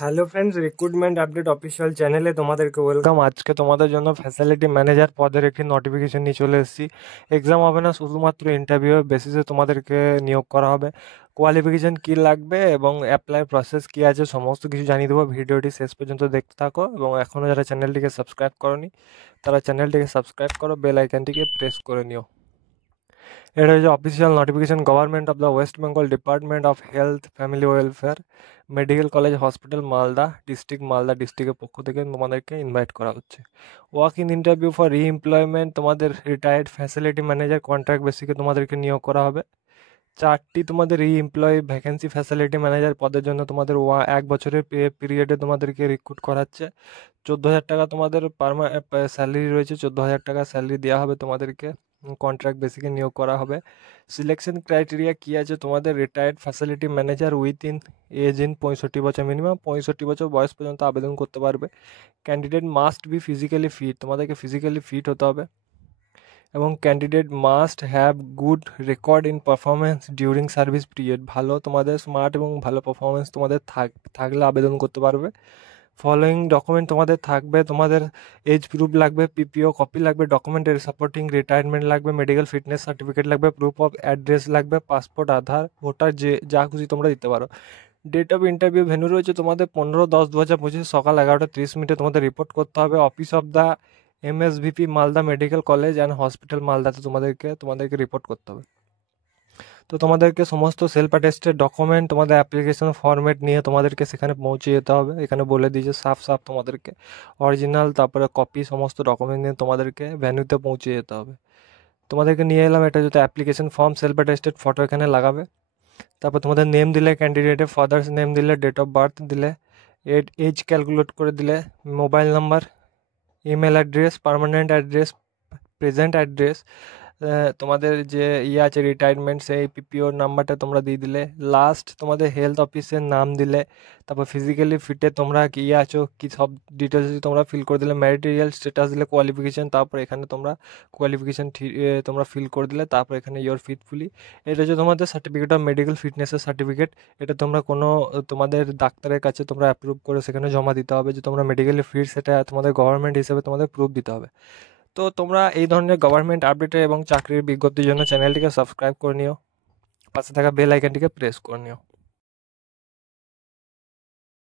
Hello friends, recruitment update official চ্যানেলে তোমাদেরকে welcome. আজকে তোমাদের জন্য ফ্যাসিলিটি ম্যানেজার পদের একটি নোটিফিকেশন নিয়ে চলে এসেছি। এক্সাম হবে না, শুধুমাত্র ইন্টারভিউ বেসিসে তোমাদেরকে নিয়োগ করা হবে। কোয়ালিফিকেশন কী লাগবে এবং অ্যাপ্লাই প্রসেস কী আছে সমস্ত কিছু জানিয়ে দেবো। ভিডিওটি শেষ পর্যন্ত দেখতে থাকো এবং এখনও যারা চ্যানেলটিকে সাবস্ক্রাইব করোনি তারা চ্যানেলটিকে সাবস্ক্রাইব করো, বেল আইকনটিকে প্রেস করে নিও। এটা হচ্ছে official notification, government of the West Bengal department of health family welfare, medical college hospital Malda ডিস্ট্রিক্টের পক্ষ থেকে তোমাদেরকে ইনভাইট করা হচ্ছে। ওয়াক ইন ইন্টারভিউ ফর রিএমপ্লয়মেন্ট, তোমাদের রিটায়ার্ড ফ্যাসিলিটি ম্যানেজার কন্ট্রাক্ট বেসিকে তোমাদেরকে নিয়োগ করা হবে। 4টি তোমাদের রিএমপ্লয় ভ্যাকেন্সি ফ্যাসিলিটি ম্যানেজার পদের জন্য তোমাদের 1 বছরের পিরিয়ডে তোমাদেরকে রিক্রুট করাচ্ছে। 14,000 টাকা তোমাদের স্যালারি রয়েছে, 14,000 টাকা স্যালারি দেওয়া হবে তোমাদেরকে, কন্ট্রাক্ট বেসিকে নিয়োগ করা হবে। সিলেকশন ক্রাইটেরিয়া কী আছে, তোমাদের retired facility manager age in 65 বছর, মিনিমাম 65 বছর বয়স পর্যন্ত আবেদন করতে পারবে। Candidate must be physically fit, তোমাদেরকে ফিজিক্যালি ফিট হতে হবে। এবং candidate must have good record in performance during service period, ভালো তোমাদের স্মার্ট এবং ভালো পারফরমেন্স তোমাদের থাকলে আবেদন করতে পারবে। ফলোয়িং ডকুমেন্ট তোমাদের থাকবে, তোমাদের এজ প্রুফ লাগবে, পিপিও কপি লাগবে, ডকুমেন্টের সাপোর্টিং রিটায়ারমেন্ট লাগবে, মেডিকেল ফিটনেস সার্টিফিকেট লাগবে, প্রুফ অফ অ্যাড্রেস লাগবে, পাসপোর্ট, আধার, ভোটার, যা খুশি তোমরা দিতে পারো। ডেট অফ ইন্টারভিউ ভেন্যু রয়েছে তোমাদের 15/10/2025 সকাল 11:30 তোমাদের রিপোর্ট করতে হবে। Office of the MSVP Malda medical college and hospital মালদাতে তোমাদেরকে রিপোর্ট করতে হবে। তো তোমাদেরকে সমস্ত সেলফ অ্যাটেস্টেড ডকুমেন্ট, তোমাদের অ্যাপ্লিকেশন ফরম্যাট নিয়ে তোমাদেরকে সেখানে পৌঁছে যেতে হবে। এখানে বলে দিয়েছে সাফ তোমাদেরকে অরিজিনাল, তারপরে কপি, সমস্ত ডকুমেন্ট নিয়ে তোমাদেরকে ভ্যান্যুতে পৌঁছে যেতে হবে। তোমাদেরকে নিয়ে এলাম, এটা যদি application form, self attested photo এখানে লাগাবে। তারপর তোমাদের নেম দিলে, ক্যান্ডিডেটের ফাদার্স নেম দিলে, ডেট অফ বার্থ দিলে, এজ ক্যালকুলেট করে দিলে, mobile number, email address, permanent address, present address, তোমাদের যে আছে রিটায়ারমেন্ট সেই পিপিওর নাম্বারটা তোমরা দিয়ে দিলে, লাস্ট তোমাদের হেলথ অফিসের নাম দিলে, তারপর ফিজিক্যালি ফিটে তোমরা কি আছো কি সব ডিটেলস তোমরা ফিল করে দিলে, ম্যারিটারিয়াল স্ট্যাটাস দিলে, কোয়ালিফিকেশান, তারপর এখানে তোমরা কোয়ালিফিকেশান তোমরা ফিল করে দিলে, তারপর এখানে ইয়োর ফিটফুলি। এটা হচ্ছে তোমাদের সার্টিফিকেট অফ মেডিকেল ফিটনেসের সার্টিফিকেট। এটা তোমরা তোমাদের ডাক্তারের কাছে তোমরা অ্যাপ্রুভ করে সেখানে জমা দিতে হবে যে তোমরা মেডিকেলি ফিট, সেটা তোমাদের গভর্নমেন্ট হিসেবে তোমাদের প্রুফ দিতে হবে। তো তোমরা এই ধরনের গভর্নমেন্ট আপডেটে এবং চাকরির বিজ্ঞপ্তির জন্য চ্যানেলটিকে সাবস্ক্রাইব করে নিও, পাশে থাকা বেল আইকনটিকে প্রেস করে নিও।